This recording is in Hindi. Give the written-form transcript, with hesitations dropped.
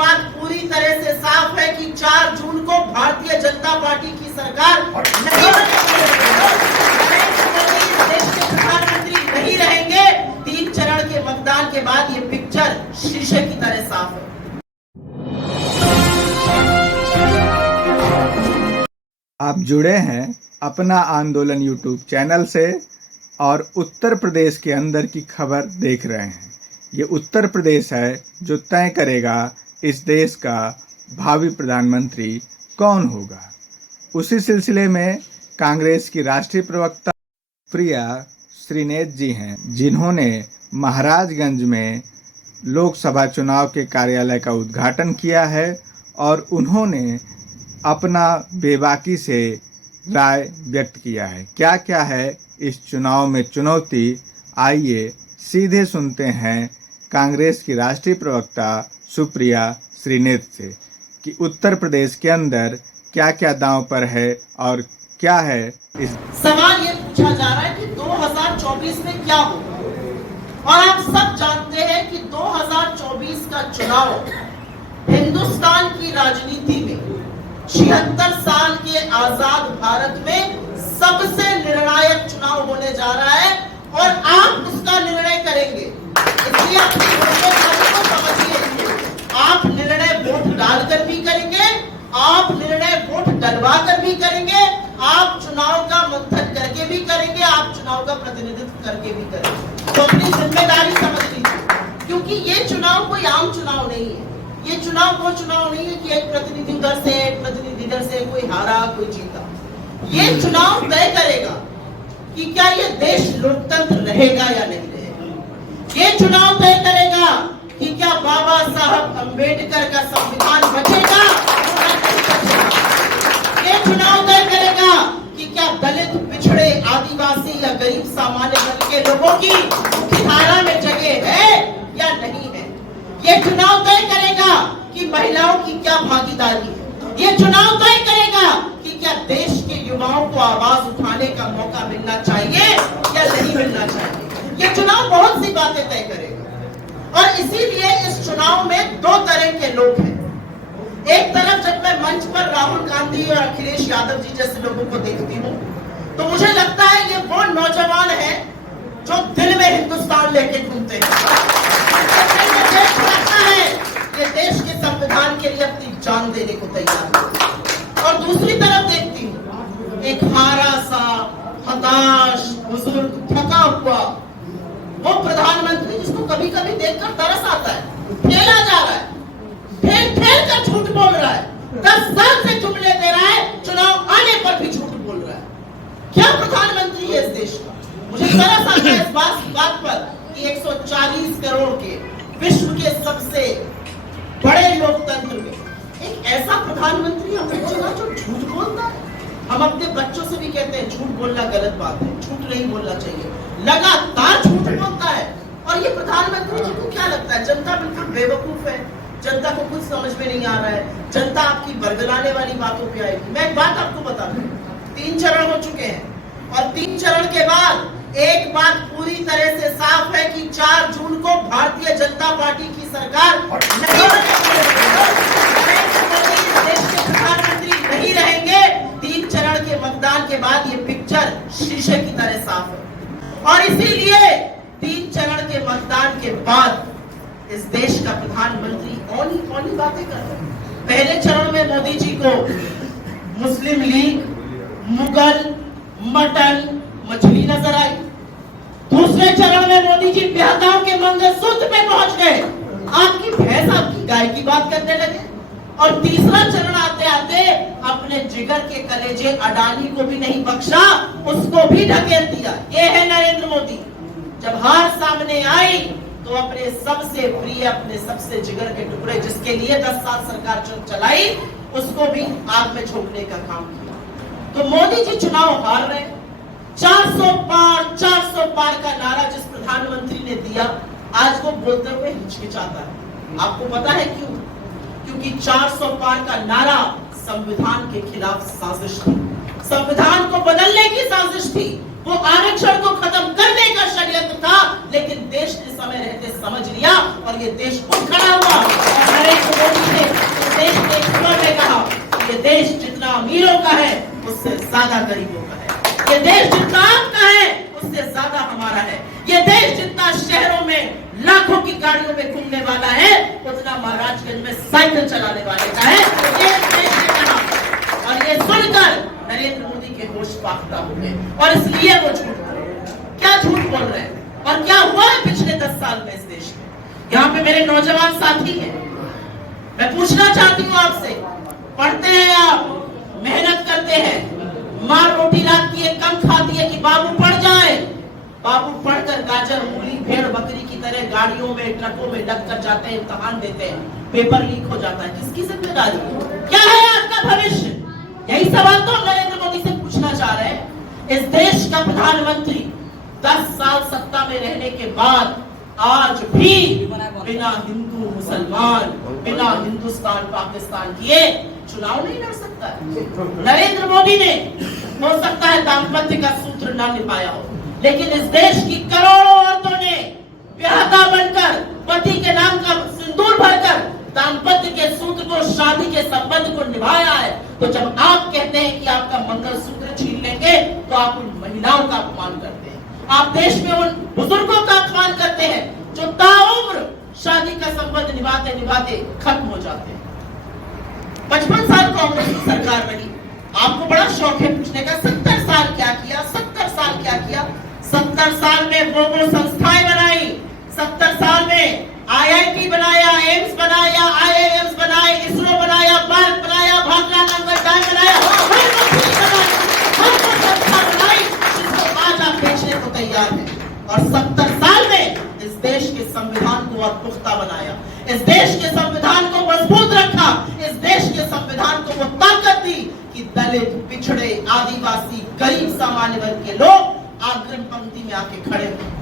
बात पूरी तरह से साफ है कि 4 जून को भारतीय जनता पार्टी की सरकार नहीं देश के प्रधानमंत्री नहीं रहेंगे। 3 चरण के मतदान के बाद ये पिक्चर शीशे की तरह साफ है। आप जुड़े हैं अपना आंदोलन यूट्यूब चैनल से और उत्तर प्रदेश के अंदर की खबर देख रहे हैं। ये उत्तर प्रदेश है जो तय करेगा इस देश का भावी प्रधानमंत्री कौन होगा। उसी सिलसिले में कांग्रेस की राष्ट्रीय प्रवक्ता सुप्रिया श्रीनेत जी हैं, जिन्होंने महाराजगंज में लोकसभा चुनाव के कार्यालय का उद्घाटन किया है और उन्होंने अपना बेबाकी से राय व्यक्त किया है। क्या क्या है इस चुनाव में चुनौती, आइए सीधे सुनते हैं कांग्रेस की राष्ट्रीय प्रवक्ता सुप्रिया श्रीनेत से कि उत्तर प्रदेश के अंदर क्या क्या दांव पर है और क्या है इस सवाल ये पूछा जा रहा है कि 2024 में क्या होगा। और आप सब जानते हैं कि 2024 का चुनाव हिंदुस्तान की राजनीति में 76 साल के आजाद भारत में सबसे निर्णायक चुनाव होने जा रहा है और आप उसका निर्णय करेंगे। इसलिए अपनी जिम्मेदारी को समझिए। आप निर्णय वोट डालकर भी करेंगे, आप निर्णय वोट डलवा कर भी करेंगे, आप चुनाव का मंथन करके भी करेंगे, आप चुनाव का प्रतिनिधित्व करके भी करेंगे। तो अपनी जिम्मेदारी समझ लीजिए, क्योंकि ये चुनाव कोई आम चुनाव नहीं है। ये चुनाव वो चुनाव नहीं है कि एक प्रतिनिधि दल से, एक प्रतिनिधि दल से कोई हारा कोई जीता। ये चुनाव तय करेगा कि क्या ये देश लोकतंत्र रहेगा या नहीं रहेगा। ये चुनाव तय करेगा कि क्या बाबा साहब अंबेडकर का संविधान बचेगा या नहीं बचेगा। ये चुनाव तय करेगा कि क्या दलित, पिछड़े, आदिवासी या गरीब सामान्य वर्ग के लोगों की मुख्यधारा में जगह है या नहीं है। ये चुनाव तय करेगा कि महिलाओं की क्या भागीदारी है। ये चुनाव तय करेगा कि क्या देश के युवाओं को आवाज उठाने का मौका मिलना चाहिए या नहीं मिलना चाहिए। ये चुनाव बहुत सी बातें तय करेगा और इसीलिए इस चुनाव में 2 तरह के लोग हैं। एक तरफ जब मैं मंच पर राहुल गांधी और अखिलेश यादव जी जैसे लोगों को देखती हूँ तो मुझे लगता है ये वो नौजवान है जो दिल में हिंदुस्तान लेके घूमते हैं। ये देश के संविधान के लिए अपनी जान देने को तैयार है। और दूसरी तरफ देखती हूँ एक हारा सा, हताश, बुजुर्ग, थका हुआ वो प्रधानमंत्री जिसको कभी कभी देखकर तरस आता है। फेला जा रहा है, फेल कर झूठ बोल रहा है, 10 साल से जुमले दे रहा है, चुनाव आने पर भी झूठ बोल रहा है। क्या प्रधानमंत्री है इस देश का। मुझे तरस आता है इस बात पर कि 140 करोड़ के विश्व के सबसे बड़े लोकतंत्र में एक ऐसा प्रधानमंत्री हमें चुना जो झूठ बोलता है। हम अपने बच्चों से भी कहते हैं झूठ बोलना गलत बात है, झूठ नहीं बोलना चाहिए, लगातार झूठ बोलता है। और ये प्रधानमंत्री जी को क्या लगता है जनता बिल्कुल बेवकूफ है, जनता को कुछ समझ में नहीं आ रहा है, जनता आपकी बरगलाने वाली बातों पे आएगी। मैं एक बात आपको बता दूं, 3 चरण हो चुके हैं और 3 चरण के बाद एक बात पूरी तरह से साफ है कि 4 जून को भारतीय जनता पार्टी की सरकार नहीं देश के प्रधानमंत्री नहीं रहेंगे। 3 चरण के मतदान के बाद ये पिक्चर शीशे की तरह साफ है और इसीलिए 3 चरण के मतदान के बाद इस देश का प्रधानमंत्री कौन बातें कर रहे हैं। पहले चरण में मोदी जी को मुस्लिम लीग, मुगल, मटन, मछली नजर आई। दूसरे चरण में मोदी जी बिहार के मंगलसूत्र पे पहुंच गए, आपकी भैंस आपकी गाय की बात करने लगे। और तीसरा चरण आते आते अपने जिगर के कलेजे अडानी को भी नहीं बख्शा, उसको भी ढकेल दिया। ये है नरेंद्र मोदी। जब हार सामने आई तो अपने सबसे प्रिय, अपने सबसे जिगर के टुकड़े जिसके लिए 10 साल सरकार चलाई, उसको भी आग में झोंकने का काम किया। तो मोदी जी चुनाव हार रहे। 400 पार का नारा जिस प्रधानमंत्री ने दिया, आज वो बोलते हुए हिचकिचाता है। आपको पता है क्यों? क्योंकि 400 पार का नारा संविधान के खिलाफ साजिश थी, संविधान को बदलने की साजिश थी, वो आरक्षण को खत्म करने का षड्यंत्र था। लेकिन देश ने समय रहते समझ लिया और ये देश उठ खड़ा हुआ। नरेंद्र मोदी ने इस देश के एक खबर में कहा कि ये देश जितना अमीरों का है उससे ज्यादा गरीबों का है, ये देश जितना आपका है उससे ज्यादा हमारा है, ये देश जितना शहरों में लाखों की गाड़ियों में घूमने वाला है उतना महाराजगंज में साइकिल चलाने वाले का है। ये देश ने कहा और ये सुनकर नरेंद्र मोदी के होश पाख्ता हो गए और इसलिए वो झूठ बोल रहे हैं। क्या झूठ बोल रहे हैं और क्या हुआ है पिछले 10 साल में इस देश में? यहाँ पे मेरे नौजवान साथी हैं, मैं पूछना चाहती हूँ आपसे, पढ़ते हैं आप, मेहनत करते हैं, माँ रोटी रात की एक कम खाती है कि बाबू पढ़ जाए, बाबू पढ़कर गाजर मूली भेड़ बकरी की तरह गाड़ियों में ट्रकों में लग कर जाते हैं, इम्तहान देते हैं, पेपर लीक हो जाता है, किसकी जिम्मेदारी? क्या है आपका भविष्य? यही सवाल तो नरेंद्र मोदी से पूछना चाह रहे हैं। इस देश का प्रधानमंत्री 10 साल सत्ता में रहने के बाद आज भी बिना हिंदू मुसलमान, बिना हिंदुस्तान पाकिस्तान किए चुनाव नहीं लड़ सकता है। नरेंद्र मोदी ने हो सकता है दाम्पत्य का सूत्र ना निभाया हो, लेकिन इस देश की करोड़ों औरतों ने विवाहता बनकर पति के नाम का सिंदूर भरकर दाम्पत्य के सूत्र को, शादी के संबंध को निभाया है। तो जब आप कहते हैं कि आपका मंगलसूत्र छीन लेंगे तो आप उन महिलाओं का अपमान करते हैं, आप देश में उन बुजुर्गों का अपमान करते हैं जो ताउम्र शादी का संबंध निभाते निभाते खत्म हो जाते हैं। 55 साल कांग्रेस की सरकार बनी, आपको बड़ा शौक है पूछने का 70 साल क्या किया, 70 साल क्या किया? 70 साल में वो संस्थाएं बनाई, 70 साल में IIT बनाया, एम्स बनाया, IIMs बनाए, इसरो बनाया, भारत बनाया, भाखड़ा नंगर डैम बनाया, हर संस्था बनाई जिसको आज आप बेचने को तैयार हैं। और 70 साल में इस देश के संविधान को और पुख्ता बनाया, इस देश के संविधान को मजबूत रखा, इस देश के संविधान को वो ताकत दी कि दलित, पिछड़े, आदिवासी, गरीब, सामान्य वर्ग के लोग अग्रिम पंक्ति में आके खड़े हुए।